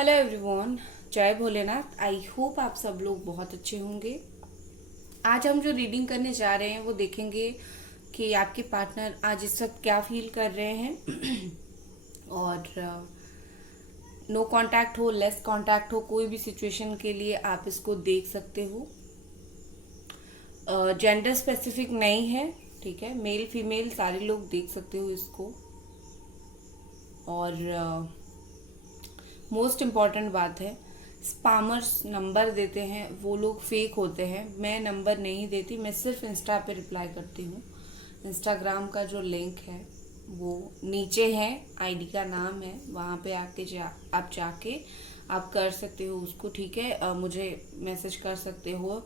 Hello everyone, जय Bholenath. I hope आप सब लोग बहुत अच्छे होंगे। आज हम जो रीडिंग करने जा रहे हैं वो देखेंगे कि आपके पार्टनर आज इस वक्त क्या फील कर रहे हैं और नो कांटेक्ट हो, लेस कांटेक्ट हो, कोई भी सिचुएशन के लिए आप इसको देख सकते हो। जेंडर स्पेसिफिक नहीं है, ठीक है। मेल फीमेल सारे लोग देख सकते हो इसको। और मोस्ट इम्पॉर्टेंट बात है, स्पैमर्स नंबर देते हैं वो लोग फेक होते हैं। मैं नंबर नहीं देती, मैं सिर्फ इंस्टा पे रिप्लाई करती हूँ। इंस्टाग्राम का जो लिंक है वो नीचे है, आईडी का नाम है, वहाँ पे आप जाके आप कर सकते हो उसको, ठीक है। मुझे मैसेज कर सकते हो।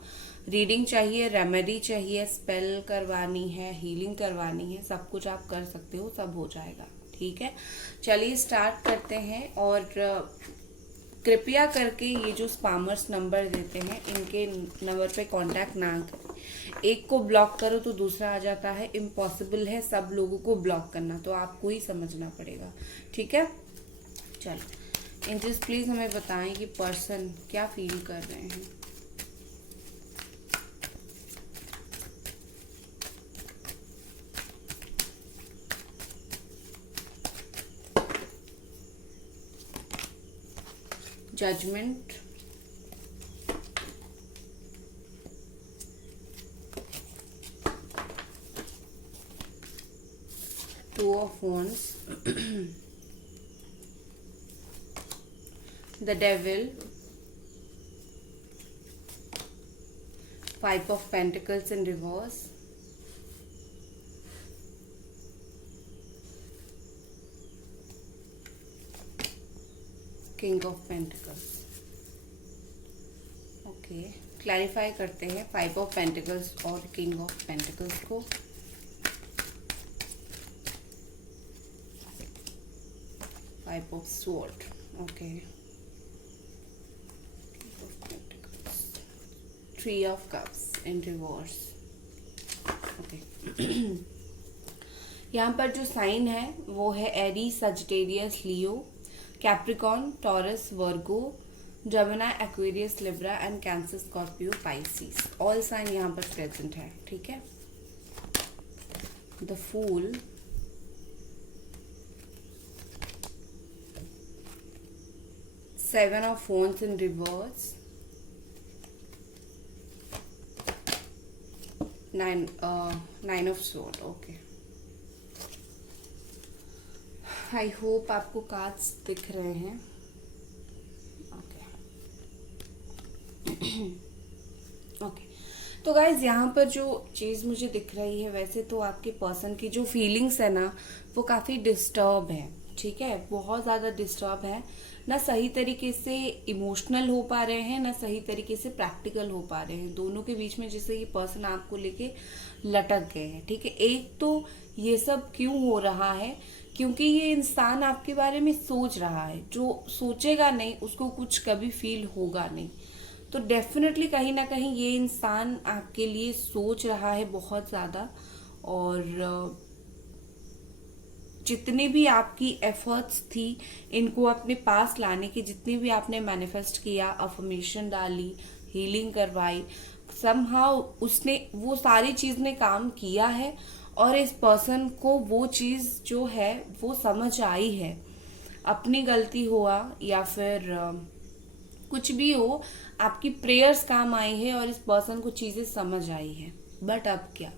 रीडिंग चाहिए, रेमेडी चाहिए, स्पेल करवानी है, हीलिंग करवानी है, सब कुछ आप कर सकते हो, सब हो जाएगा, ठीक है। चलिए स्टार्ट करते हैं। और कृपया करके ये जो स्पैमर्स नंबर देते हैं इनके नंबर पे कांटेक्ट ना करें। एक को ब्लॉक करो तो दूसरा आ जाता है, इम्पॉसिबल है सब लोगों को ब्लॉक करना, तो आपको ही समझना पड़ेगा, ठीक है। चलो एंजल्स प्लीज हमें बताएं कि पर्सन क्या फील कर रहे हैं। Judgement, two of wands, the devil, five of pentacles in reverse, king of pentacles. Okay, clarify करते हैं फाइव ऑफ पेंटिकल्स और किंग ऑफ पेंटिकल्स को। Five of sword, okay, three of cups in reverse, okay. यहाँ पर जो sign है वो है Aries, Sagittarius, Leo, Capricorn, Taurus, Virgo, Gemini, Aquarius, Libra and Cancer, Scorpio, Pisces. All sign यहाँ पर प्रेजेंट है, ठीक है। The fool, seven of wands in reverse, nine of sword, okay. I hope आपको कार्ड्स दिख रहे हैं, ओके। ओके, तो गाइज यहाँ पर जो चीज़ मुझे दिख रही है, वैसे तो आपके पर्सन की जो फीलिंग्स है ना वो काफ़ी डिस्टर्ब है, ठीक है। बहुत ज़्यादा डिस्टर्ब है, ना सही तरीके से इमोशनल हो पा रहे हैं, ना सही तरीके से प्रैक्टिकल हो पा रहे हैं। दोनों के बीच में जैसे ये पर्सन आपको लेके लटक गए हैं, ठीक है। एक तो ये सब क्यों हो रहा है, क्योंकि ये इंसान आपके बारे में सोच रहा है। जो सोचेगा नहीं उसको कुछ कभी फील होगा नहीं। तो डेफिनेटली कहीं ना कहीं ये इंसान आपके लिए सोच रहा है बहुत ज़्यादा। और जितनी भी आपकी एफर्ट्स थी इनको अपने पास लाने की, जितनी भी आपने मैनिफेस्ट किया, अफर्मेशन डाली, हीलिंग करवाई, समहाउ उसने वो सारी चीज ने काम किया है। और इस पर्सन को वो चीज जो है वो समझ आई है। अपनी गलती हुआ या फिर कुछ भी हो, आपकी प्रेयर्स काम आई है और इस पर्सन को चीजें समझ आई है। बट अब क्या,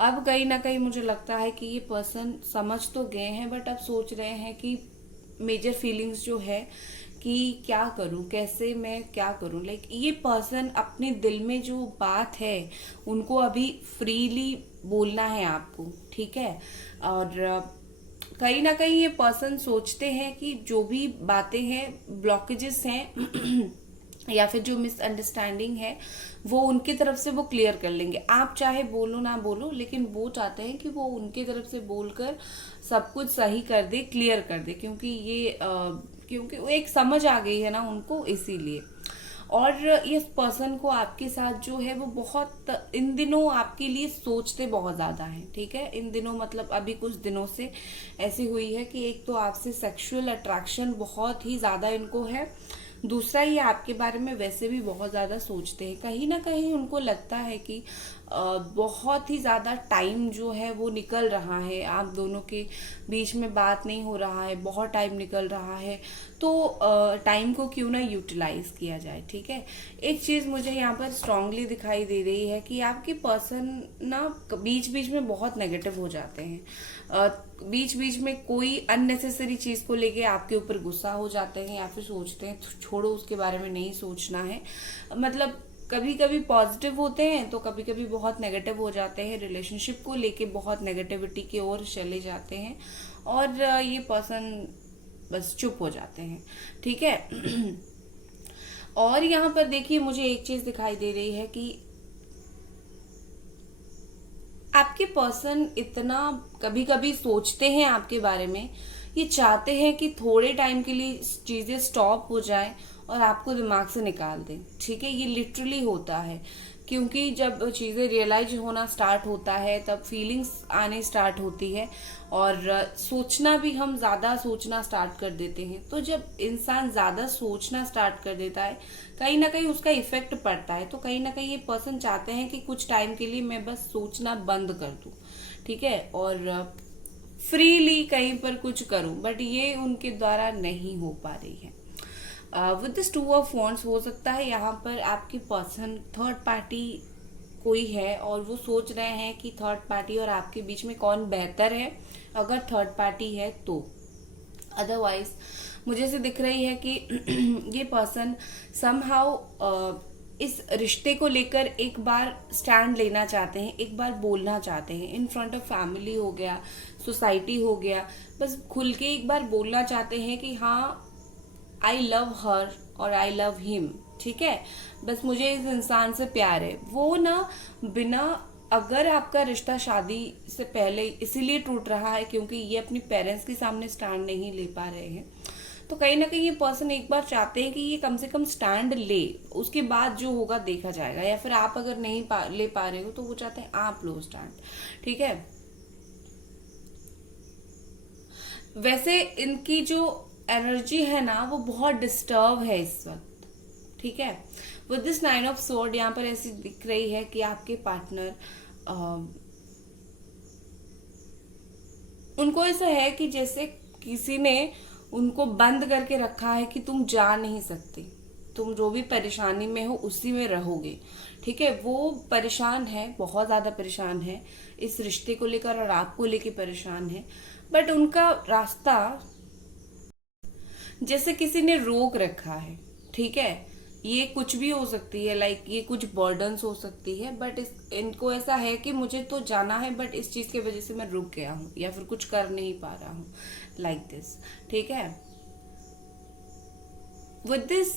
अब कहीं ना कहीं मुझे लगता है कि ये पर्सन समझ तो गए हैं, बट अब सोच रहे हैं कि मेजर फीलिंग्स जो है कि क्या करूं, कैसे मैं क्या करूं। लाइक ये पर्सन अपने दिल में जो बात है उनको अभी फ्रीली बोलना है आपको, ठीक है। और कहीं ना कहीं ये पर्सन सोचते हैं कि जो भी बातें हैं, ब्लॉकेजेस हैं या फिर जो मिसअंडरस्टैंडिंग है वो उनकी तरफ से वो क्लियर कर लेंगे। आप चाहे बोलो ना बोलो, लेकिन वो चाहते हैं कि वो उनकी तरफ से बोलकर सब कुछ सही कर दे, क्लियर कर दे, क्योंकि ये क्योंकि वो एक समझ आ गई है ना उनको, इसीलिए। और इस पर्सन को आपके साथ जो है वो बहुत इन दिनों आपके लिए सोचते बहुत ज्यादा हैं, ठीक है। इन दिनों मतलब अभी कुछ दिनों से ऐसी हुई है कि एक तो आपसे सेक्सुअल अट्रैक्शन बहुत ही ज्यादा इनको है, दूसरा ये आपके बारे में वैसे भी बहुत ज्यादा सोचते हैं। कहीं ना कहीं उनको लगता है कि बहुत ही ज्यादा टाइम जो है वो निकल रहा है, आप दोनों के बीच में बात नहीं हो रहा है, बहुत टाइम निकल रहा है, तो टाइम को क्यों ना यूटिलाइज किया जाए, ठीक है। एक चीज मुझे यहाँ पर स्ट्रांगली दिखाई दे रही है कि आपके पर्सन ना बीच बीच में बहुत नेगेटिव हो जाते हैं, बीच बीच में कोई अननेसेसरी चीज को लेके आपके ऊपर गुस्सा हो जाते हैं या फिर सोचते हैं छोड़ो उसके बारे में नहीं सोचना है। मतलब कभी कभी पॉजिटिव होते हैं तो कभी कभी बहुत नेगेटिव हो जाते हैं, रिलेशनशिप को लेके बहुत नेगेटिविटी की ओर चले जाते हैं और ये पर्सन बस चुप हो जाते हैं, ठीक है। और यहाँ पर देखिए मुझे एक चीज दिखाई दे रही है कि आपके पर्सन इतना कभी कभी सोचते हैं आपके बारे में, ये चाहते हैं कि थोड़े टाइम के लिए चीजें स्टॉप हो जाए और आपको दिमाग से निकाल दें, ठीक है। ये लिटरली होता है, क्योंकि जब चीजें रियलाइज होना स्टार्ट होता है तब फीलिंग्स आने स्टार्ट होती है और सोचना भी हम ज्यादा सोचना स्टार्ट कर देते हैं। तो जब इंसान ज्यादा सोचना स्टार्ट कर देता है कहीं ना कहीं उसका इफेक्ट पड़ता है, तो कहीं ना कहीं ये पर्सन चाहते हैं कि कुछ टाइम के लिए मैं बस सोचना बंद कर दूं, ठीक है, और फ्रीली कहीं पर कुछ करूं, बट ये उनके द्वारा नहीं हो पा रही है। With this two of wands हो सकता है यहाँ पर आपके पर्सन थर्ड पार्टी कोई है और वो सोच रहे हैं कि थर्ड पार्टी और आपके बीच में कौन बेहतर है, अगर थर्ड पार्टी है तो। अदरवाइज मुझे से दिख रही है कि ये पर्सन समहाउ इस रिश्ते को लेकर एक बार स्टैंड लेना चाहते हैं, एक बार बोलना चाहते हैं इन फ्रंट ऑफ फैमिली हो गया, सोसाइटी हो गया, बस खुल के एक बार बोलना चाहते हैं कि हाँ आई लव हर और आई लव हिम, ठीक है, बस मुझे इस इंसान से प्यार है। वो ना बिना, अगर आपका रिश्ता शादी से पहले इसीलिए टूट रहा है क्योंकि ये अपनी पेरेंट्स के सामने स्टैंड नहीं ले पा रहे हैं, तो कहीं ना कहीं ये पर्सन एक बार चाहते हैं कि ये कम से कम स्टैंड ले, उसके बाद जो होगा देखा जाएगा। या फिर आप अगर नहीं ले पा रहे हो तो वो चाहते हैं आप लो स्टैंड, ठीक है। वैसे इनकी जो एनर्जी है ना वो बहुत डिस्टर्ब है इस वक्त, ठीक है। विद दिस 9 ऑफ स्वॉर्ड यहाँ पर ऐसी दिख रही है कि आपके पार्टनर उनको ऐसा है कि जैसे किसी ने उनको बंद करके रखा है कि तुम जा नहीं सकते, तुम जो भी परेशानी में हो उसी में रहोगे, ठीक है। वो परेशान है, बहुत ज्यादा परेशान है इस रिश्ते को लेकर और आपको लेके परेशान है, बट उनका रास्ता जैसे किसी ने रोक रखा है, ठीक है। ये कुछ भी हो सकती है, लाइक ये कुछ बर्डन्स हो सकती है, बट इनको ऐसा है कि मुझे तो जाना है बट इस चीज की वजह से मैं रुक गया हूँ या फिर कुछ कर नहीं पा रहा हूँ, लाइक दिस, ठीक है। विद दिस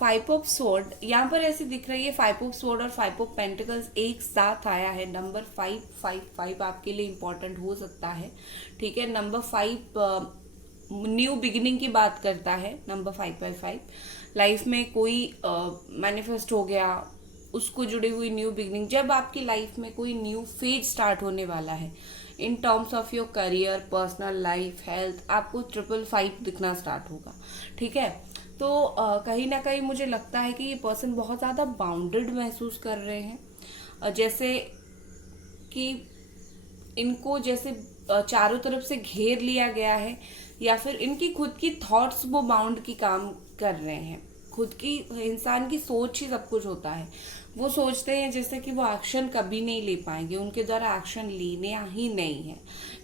5 ऑफ स्वॉर्ड यहाँ पर ऐसी दिख रही है, 5 ऑफ स्वॉर्ड और 5 ऑफ पेंटिकल्स एक साथ आया है। नंबर 5 आपके लिए इंपॉर्टेंट हो सकता है, ठीक है। नंबर 5 न्यू बिगिनिंग की बात करता है। नंबर 5 लाइफ में कोई मैनिफेस्ट हो गया, उसको जुड़ी हुई न्यू बिगिनिंग, जब आपकी लाइफ में कोई न्यू फेज स्टार्ट होने वाला है in terms of your career, personal life, health, आपको 555 दिखना स्टार्ट होगा, ठीक है। तो कहीं ना कहीं मुझे लगता है कि ये पर्सन बहुत ज्यादा बाउंडेड महसूस कर रहे हैं, जैसे कि इनको जैसे चारों तरफ से घेर लिया गया है, या फिर इनकी खुद की थॉट्स वो बाउंड की काम कर रहे हैं। खुद की, इंसान की सोच ही सब कुछ होता है। वो सोचते हैं जैसे कि वो एक्शन कभी नहीं ले पाएंगे, उनके द्वारा एक्शन लेने ही नहीं है,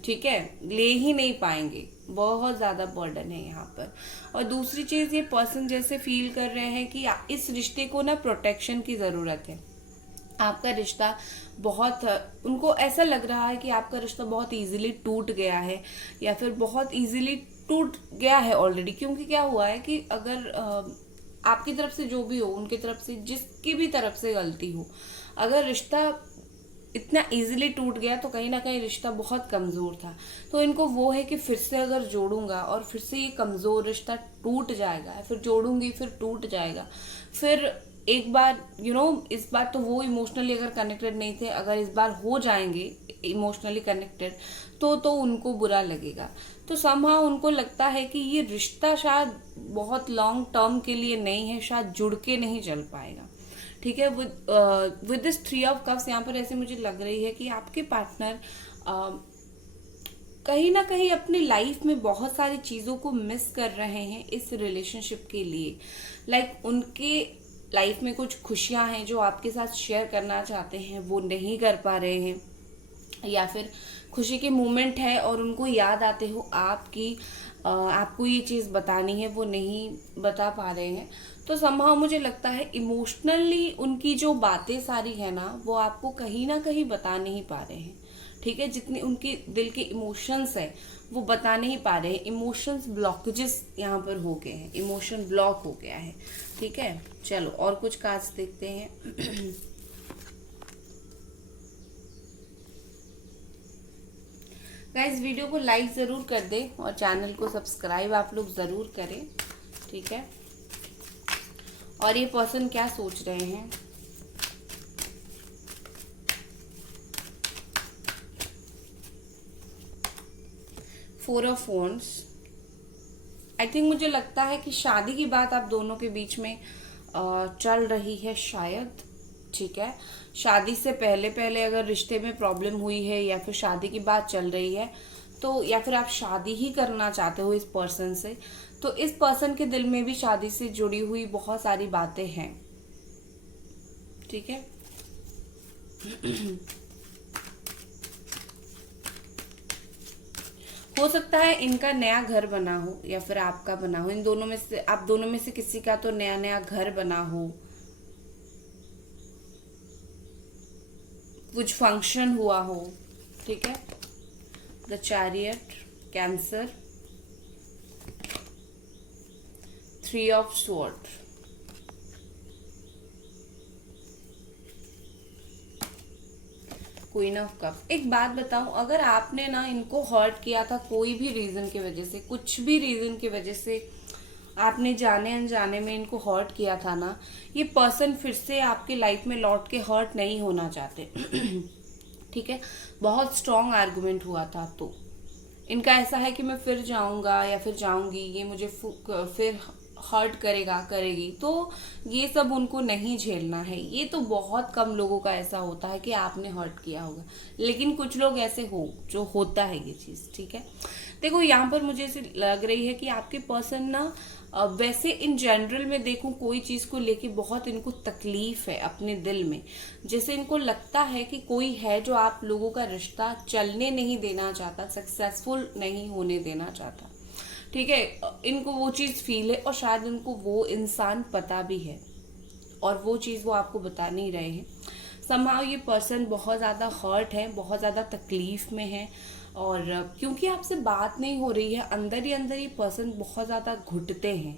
ठीक है, ले ही नहीं पाएंगे, बहुत ज्यादा बर्डन है यहाँ पर। और दूसरी चीज, ये पर्सन जैसे फील कर रहे हैं कि इस रिश्ते को ना प्रोटेक्शन की जरूरत है। आपका रिश्ता बहुत, उनको ऐसा लग रहा है कि आपका रिश्ता बहुत इजीली टूट गया है या फिर बहुत इजीली टूट गया है ऑलरेडी। क्योंकि क्या हुआ है कि अगर आपकी तरफ से जो भी हो, उनकी तरफ से जिसकी भी तरफ से गलती हो, अगर रिश्ता इतना इजीली टूट गया तो कहीं ना कहीं रिश्ता बहुत कमज़ोर था। तो इनको वो है कि फिर से अगर जोड़ूंगा और फिर से ये कमज़ोर रिश्ता टूट जाएगा, फिर जोड़ूंगी फिर टूट जाएगा, फिर एक बार इस बार तो वो इमोशनली अगर कनेक्टेड नहीं थे, अगर इस बार हो जाएंगे इमोशनली कनेक्टेड तो उनको बुरा लगेगा। तो समहाउ उनको लगता है कि ये रिश्ता शायद बहुत लॉन्ग टर्म के लिए नहीं है, शायद जुड़ के नहीं चल पाएगा। ठीक है, विद दिस 3 ऑफ कप्स यहाँ पर ऐसे मुझे लग रही है कि आपके पार्टनर कहीं ना कहीं अपनी लाइफ में बहुत सारी चीज़ों को मिस कर रहे हैं इस रिलेशनशिप के लिए। लाइक उनके लाइफ में कुछ खुशियां हैं जो आपके साथ शेयर करना चाहते हैं, वो नहीं कर पा रहे हैं, या फिर खुशी के मोमेंट है और उनको याद आते हो आपको ये चीज़ बतानी है, वो नहीं बता पा रहे हैं। तो समहाउ मुझे लगता है इमोशनली उनकी जो बातें सारी है ना, वो आपको कहीं ना कहीं बता नहीं पा रहे हैं। ठीक है, जितने उनके दिल के इमोशंस है वो बता नहीं पा रहे हैं। इमोशंस ब्लॉकेजेस यहाँ पर हो गए हैं, इमोशन ब्लॉक हो गया है। ठीक है, चलो और कुछ कार्ड्स देखते हैं। गाइस वीडियो को लाइक ज़रूर कर दें और चैनल को सब्सक्राइब आप लोग ज़रूर करें। ठीक है, और ये पर्सन क्या सोच रहे हैं? Four of wands. I think मुझे लगता है कि शादी की बात आप दोनों के बीच में चल रही है शायद। ठीक है, शादी से पहले पहले अगर रिश्ते में प्रॉब्लम हुई है या फिर शादी की बात चल रही है तो, या फिर आप शादी ही करना चाहते हो इस पर्सन से, तो इस पर्सन के दिल में भी शादी से जुड़ी हुई बहुत सारी बातें हैं। ठीक है, हो सकता है इनका नया घर बना हो या फिर आपका बना हो, इन दोनों में से, आप दोनों में से किसी का तो नया नया घर बना हो, कुछ फंक्शन हुआ हो। ठीक है, the chariot, cancer, 3 of sword, queen of cup. एक बात बताऊं, अगर आपने ना इनको हर्ट किया था कोई भी रीजन की वजह से, कुछ भी रीजन की वजह से आपने जाने अनजाने में इनको हर्ट किया था ना, ये पर्सन फिर से आपके लाइफ में लौट के हर्ट नहीं होना चाहते। ठीक है, बहुत स्ट्रॉन्ग आर्गुमेंट हुआ था तो इनका ऐसा है कि मैं फिर जाऊंगा या फिर जाऊंगी, ये मुझे फिर हर्ट करेगा करेगी, तो ये सब उनको नहीं झेलना है। ये तो बहुत कम लोगों का ऐसा होता है कि आपने हर्ट किया होगा, लेकिन कुछ लोग ऐसे हो जो होता है ये चीज। ठीक है, देखो यहाँ पर मुझे ऐसे लग रही है कि आपके पर्सन ना, वैसे इन जनरल में देखूं कोई चीज को लेके बहुत इनको तकलीफ है अपने दिल में, जैसे इनको लगता है कि कोई है जो आप लोगों का रिश्ता चलने नहीं देना चाहता, सक्सेसफुल नहीं होने देना चाहता। ठीक है, इनको वो चीज फील है और शायद इनको वो इंसान पता भी है और वो चीज वो आपको बता नहीं रहे हैं। समहाउ ये पर्सन बहुत ज्यादा हर्ट है, बहुत ज्यादा तकलीफ में है, और क्योंकि आपसे बात नहीं हो रही है, अंदर ही अंदर ये पर्सन बहुत ज्यादा घुटते हैं।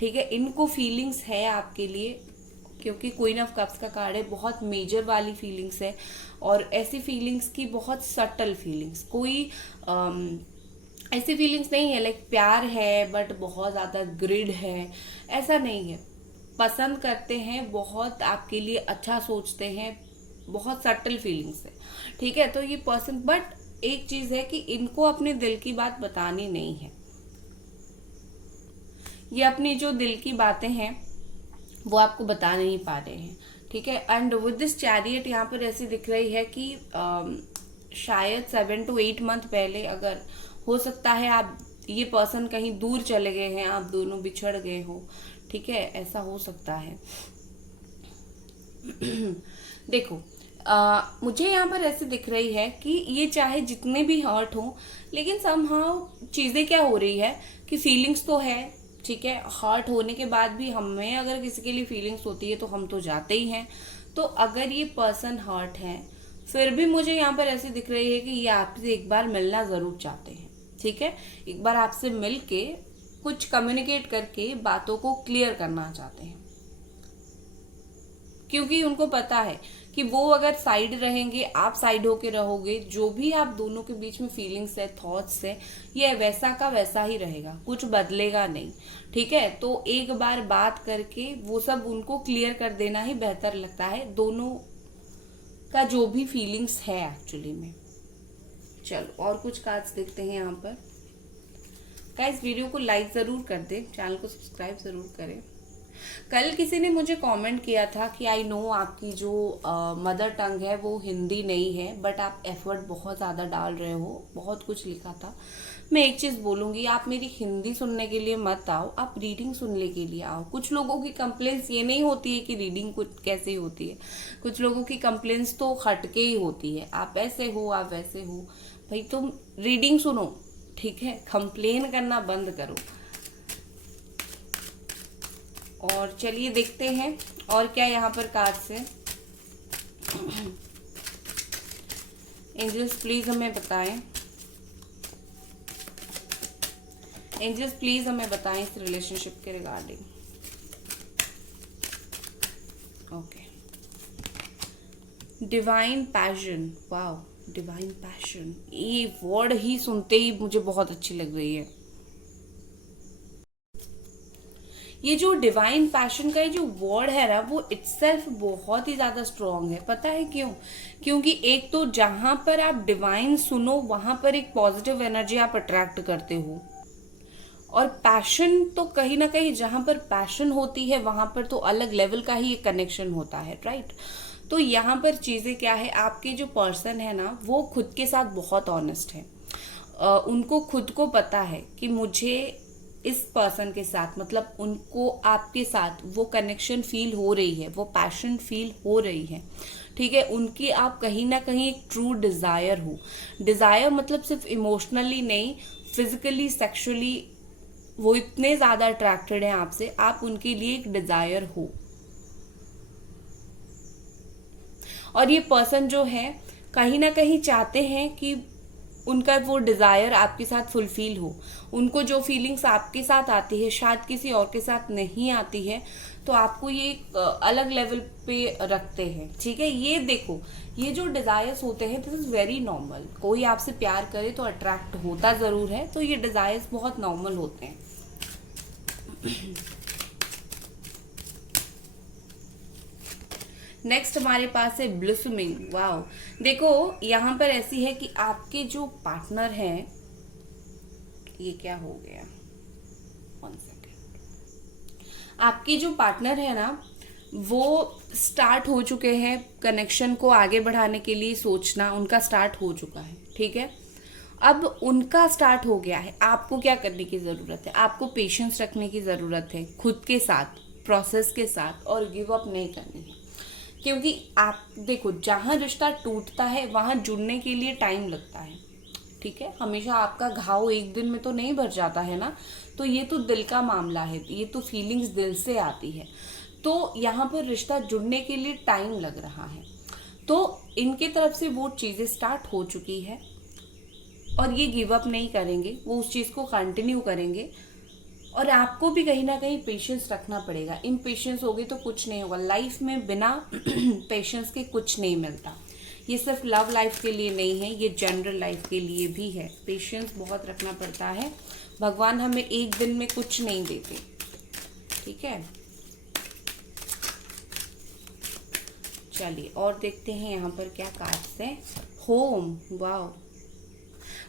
ठीक है, इनको फीलिंग्स है आपके लिए, क्योंकि क्वीन ऑफ कप्स का कार्ड है, बहुत मेजर वाली फीलिंग्स है, और ऐसी फीलिंग्स की बहुत सटल फीलिंग्स, कोई ऐसी फीलिंग्स नहीं है लाइक प्यार है बट बहुत ज्यादा ग्रिड है, ऐसा नहीं है। पसंद करते हैं, बहुत आपके लिए अच्छा सोचते हैं, बहुत सटल फीलिंग्स है। ठीक है, तो ये पर्सन, बट एक चीज है कि इनको अपने दिल की बात बतानी नहीं है। ये अपनी जो दिल की बातें हैं वो आपको बता नहीं पा रहे हैं। ठीक है, एंड विद दिस चैरियट यहाँ पर ऐसी दिख रही है कि शायद 7 to 8 मंथ पहले, अगर हो सकता है आप, ये पर्सन कहीं दूर चले गए हैं, आप दोनों बिछड़ गए हो। ठीक है, ऐसा हो सकता है। देखो, मुझे यहाँ पर ऐसे दिख रही है कि ये चाहे जितने भी हर्ट हो, लेकिन समहाउ चीजें क्या हो रही है कि फीलिंग्स तो है। ठीक है, हर्ट होने के बाद भी हमें अगर किसी के लिए फीलिंग्स होती है तो हम तो जाते ही हैं। तो अगर ये पर्सन हर्ट है, फिर भी मुझे यहाँ पर ऐसे दिख रही है कि ये आपसे एक बार मिलना जरूर चाहते हैं। ठीक है, एक बार आपसे मिल के कुछ कम्युनिकेट करके बातों को क्लियर करना चाहते हैं। क्योंकि उनको पता है कि वो अगर साइड रहेंगे, आप साइड होके रहोगे, जो भी आप दोनों के बीच में फीलिंग्स है, थॉट्स है, ये वैसा का वैसा ही रहेगा, कुछ बदलेगा नहीं। ठीक है, तो एक बार बात करके वो सब उनको क्लियर कर देना ही बेहतर लगता है, दोनों का जो भी फीलिंग्स है एक्चुअली में। चलो और कुछ कार्ड्स देखते हैं यहाँ पर। गाइस वीडियो को लाइक जरूर कर दे, चैनल को सब्सक्राइब जरूर करें। कल किसी ने मुझे कमेंट किया था कि आई नो आपकी जो मदर टंग है वो हिंदी नहीं है, बट आप एफर्ट बहुत ज़्यादा डाल रहे हो, बहुत कुछ लिखा था। मैं एक चीज़ बोलूँगी, आप मेरी हिंदी सुनने के लिए मत आओ, आप रीडिंग सुनने के लिए आओ। कुछ लोगों की कंप्लेंट्स ये नहीं होती है कि रीडिंग कुछ कैसे होती है, कुछ लोगों की कंप्लेंट्स तो हटके ही होती है, आप ऐसे हो, आप वैसे हो। भाई तुम रीडिंग सुनो, ठीक है, कंप्लेन करना बंद करो। और चलिए देखते हैं और क्या यहाँ पर कार्ड्स है। एंजल्स प्लीज हमें बताएं, एंजल्स प्लीज हमें बताएं इस रिलेशनशिप के regarding. Okay, divine passion, wow, divine passion, ये वर्ड ही सुनते ही मुझे बहुत अच्छी लग रही है। ये जो डिवाइन पैशन का ये जो वर्ड है ना, वो इटसेल्फ बहुत ही ज्यादा स्ट्रांग है। पता है क्यों? क्योंकि एक तो जहां पर आप डिवाइन सुनो वहां पर एक पॉजिटिव एनर्जी आप अट्रैक्ट करते हो, और पैशन तो कहीं ना कहीं जहां पर पैशन होती है वहां पर तो अलग लेवल का ही एक कनेक्शन होता है, राइट। तो यहाँ पर चीजें क्या है, आपके जो पर्सन है ना वो खुद के साथ बहुत ऑनेस्ट है। उनको खुद को पता है कि मुझे इस पर्सन के साथ, मतलब उनको आपके साथ वो कनेक्शन फील हो रही है, वो पैशन फील हो रही है, ठीक है। उनकी आप कहीं ना कहीं एक ट्रू डिजायर हो। डिजायर मतलब सिर्फ इमोशनली नहीं, फिजिकली, सेक्सुअली वो इतने ज्यादा अट्रैक्टेड हैं आपसे, आप उनके लिए एक डिजायर हो। और ये पर्सन जो है कहीं ना कहीं चाहते हैं कि उनका वो डिजायर आपके साथ फुलफिल हो। उनको जो फीलिंग्स आपके साथ आती है शायद किसी और के साथ नहीं आती है, तो आपको ये एक अलग लेवल पे रखते हैं, ठीक है। ये देखो, ये जो डिजायर्स होते हैं दिस इज वेरी नॉर्मल। कोई आपसे प्यार करे तो अट्रैक्ट होता जरूर है, तो ये डिजायर्स बहुत नॉर्मल होते हैं। नेक्स्ट हमारे पास है ब्लूसमिंग, वाओ। देखो यहाँ पर ऐसी है कि आपके जो पार्टनर हैं, ये क्या हो गया, 1 सेकेंड, आपके जो पार्टनर है ना वो स्टार्ट हो चुके हैं कनेक्शन को आगे बढ़ाने के लिए, सोचना उनका स्टार्ट हो चुका है, ठीक है। अब उनका स्टार्ट हो गया है, आपको क्या करने की जरूरत है, आपको पेशेंस रखने की जरूरत है खुद के साथ, प्रोसेस के साथ, और गिव अप नहीं करनी है। क्योंकि आप देखो, जहां रिश्ता टूटता है वहां जुड़ने के लिए टाइम लगता है, ठीक है। हमेशा आपका घाव एक दिन में तो नहीं भर जाता है ना, तो ये तो दिल का मामला है, ये तो फीलिंग्स दिल से आती है। तो यहाँ पर रिश्ता जुड़ने के लिए टाइम लग रहा है, तो इनके तरफ से वो चीजें स्टार्ट हो चुकी है और ये गिव अप नहीं करेंगे, वो उस चीज को कंटिन्यू करेंगे। और आपको भी कहीं ना कहीं पेशेंस रखना पड़ेगा। इम्पेशेंस होगी तो कुछ नहीं होगा लाइफ में, बिना पेशेंस के कुछ नहीं मिलता। ये सिर्फ लव लाइफ के लिए नहीं है, ये जनरल लाइफ के लिए भी है। पेशेंस बहुत रखना पड़ता है, भगवान हमें एक दिन में कुछ नहीं देते, ठीक है। चलिए और देखते हैं यहाँ पर क्या कार्ड्स है। होम, वाओ,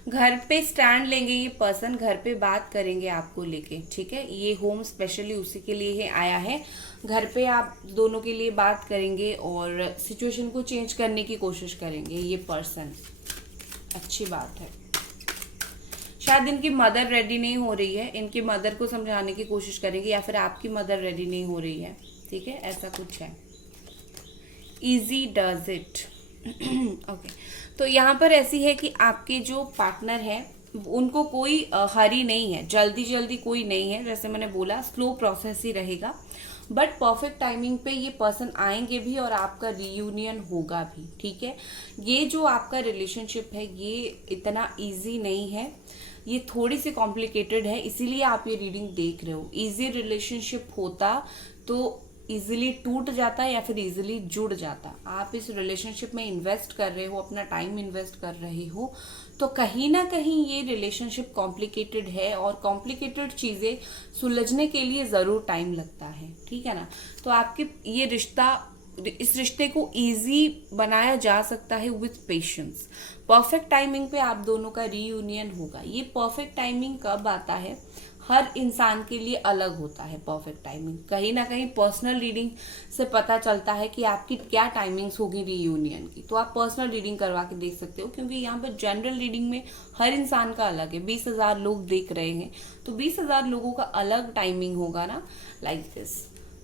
घर पे स्टैंड लेंगे ये पर्सन, घर पे बात करेंगे आपको लेके, ठीक है। ये होम स्पेशली उसी के लिए ही आया है, घर पे आप दोनों के लिए बात करेंगे और सिचुएशन को चेंज करने की कोशिश करेंगे ये पर्सन। अच्छी बात है। शायद इनकी मदर रेडी नहीं हो रही है, इनकी मदर को समझाने की कोशिश करेंगे, या फिर आपकी मदर रेडी नहीं हो रही है, ठीक है, ऐसा कुछ है। Easy does it, okay. तो यहाँ पर ऐसी है कि आपके जो पार्टनर है उनको कोई हरी नहीं है, जल्दी जल्दी कोई नहीं है। जैसे मैंने बोला स्लो प्रोसेस ही रहेगा, बट परफेक्ट टाइमिंग पे ये पर्सन आएंगे भी और आपका रीयूनियन होगा भी, ठीक है। ये जो आपका रिलेशनशिप है ये इतना इजी नहीं है, ये थोड़ी सी कॉम्प्लिकेटेड है, इसीलिए आप ये रीडिंग देख रहे हो। इजी रिलेशनशिप होता तो इजीली टूट जाता है या फिर इजीली जुड़ जाता है। आप इस रिलेशनशिप में इन्वेस्ट कर रहे हो, अपना टाइम इन्वेस्ट कर रहे हो, तो कहीं ना कहीं ये रिलेशनशिप कॉम्प्लिकेटेड है और कॉम्प्लिकेटेड चीजें सुलझने के लिए जरूर टाइम लगता है, ठीक है ना। तो आपके ये इस रिश्ते को इजी बनाया जा सकता है विथ पेशेंस। परफेक्ट टाइमिंग पे आप दोनों का रीयूनियन होगा। ये परफेक्ट टाइमिंग कब आता है, हर इंसान के लिए अलग होता है परफेक्ट टाइमिंग। कहीं ना कहीं पर्सनल रीडिंग से पता चलता है कि आपकी क्या टाइमिंग्स होगी रीयूनियन की, तो आप पर्सनल रीडिंग करवा के देख सकते हो, क्योंकि यहाँ पर जनरल रीडिंग में हर इंसान का अलग है। 20,000 लोग देख रहे हैं तो 20,000 लोगों का अलग टाइमिंग होगा ना, लाइक दिस।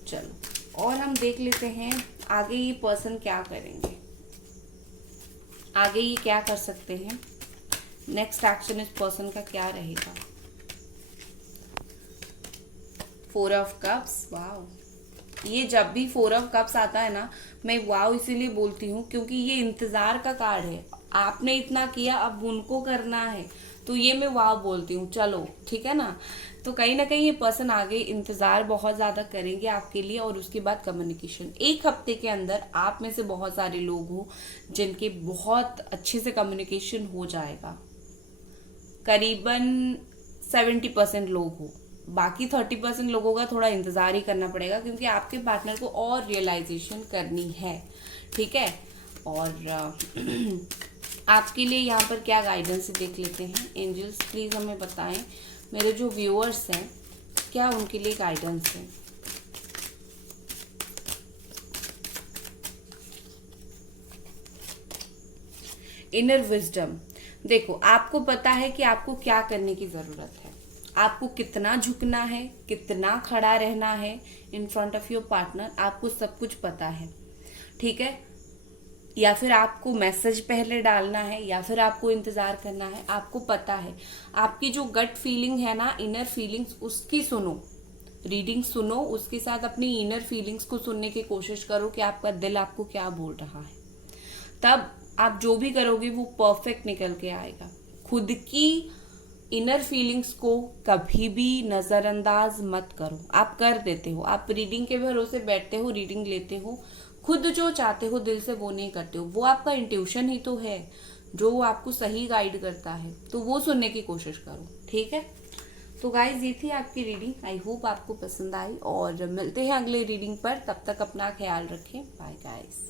चलो और हम देख लेते हैं आगे ये पर्सन क्या करेंगे, आगे ये क्या कर सकते हैं, नेक्स्ट एक्शन इस पर्सन का क्या रहेगा। 4 ऑफ कप्स, वाओ। ये जब भी 4 ऑफ कप्स आता है ना, मैं वाओ इसीलिए बोलती हूँ क्योंकि ये इंतजार का कार्ड है। आपने इतना किया, अब उनको करना है, तो ये मैं वाओ बोलती हूँ। चलो ठीक है ना। तो कहीं ना कहीं ये पर्सन आगे इंतजार बहुत ज्यादा करेंगे आपके लिए। और उसके बाद कम्युनिकेशन, 1 हफ्ते के अंदर आप में से बहुत सारे लोग हो जिनके बहुत अच्छे से कम्युनिकेशन हो जाएगा। करीबन 70% लोग हो, बाकी 30% लोगों का थोड़ा इंतजार ही करना पड़ेगा, क्योंकि आपके पार्टनर को और रियलाइजेशन करनी है, ठीक है। और आपके लिए यहाँ पर क्या गाइडेंस देख लेते हैं। एंजल्स प्लीज हमें बताएं, मेरे जो व्यूअर्स हैं क्या उनके लिए गाइडेंस है। इनर विजडम, देखो आपको पता है कि आपको क्या करने की जरूरत है, आपको कितना झुकना है, कितना खड़ा रहना है in front of your partner, आपको सब कुछ पता है, ठीक है। या फिर आपको मैसेज पहले डालना है या फिर आपको इंतजार करना है, आपको पता है। आपकी जो गट फीलिंग है ना, इनर फीलिंग्स, उसकी सुनो, रीडिंग सुनो, उसके साथ अपनी इनर फीलिंग्स को सुनने की कोशिश करो कि आपका दिल आपको क्या बोल रहा है। तब आप जो भी करोगे वो परफेक्ट निकल के आएगा। खुद की इनर फीलिंग्स को कभी भी नजरअंदाज मत करो। आप कर देते हो, आप रीडिंग के भरोसे बैठते हो, रीडिंग लेते हो, खुद जो चाहते हो दिल से वो नहीं करते हो। वो आपका इंट्यूशन ही तो है जो आपको सही गाइड करता है, तो वो सुनने की कोशिश करो, ठीक है। तो गाइज ये थी आपकी रीडिंग, आई होप आपको पसंद आई और मिलते हैं अगले रीडिंग पर। तब तक अपना ख्याल रखें, बाय गाइज।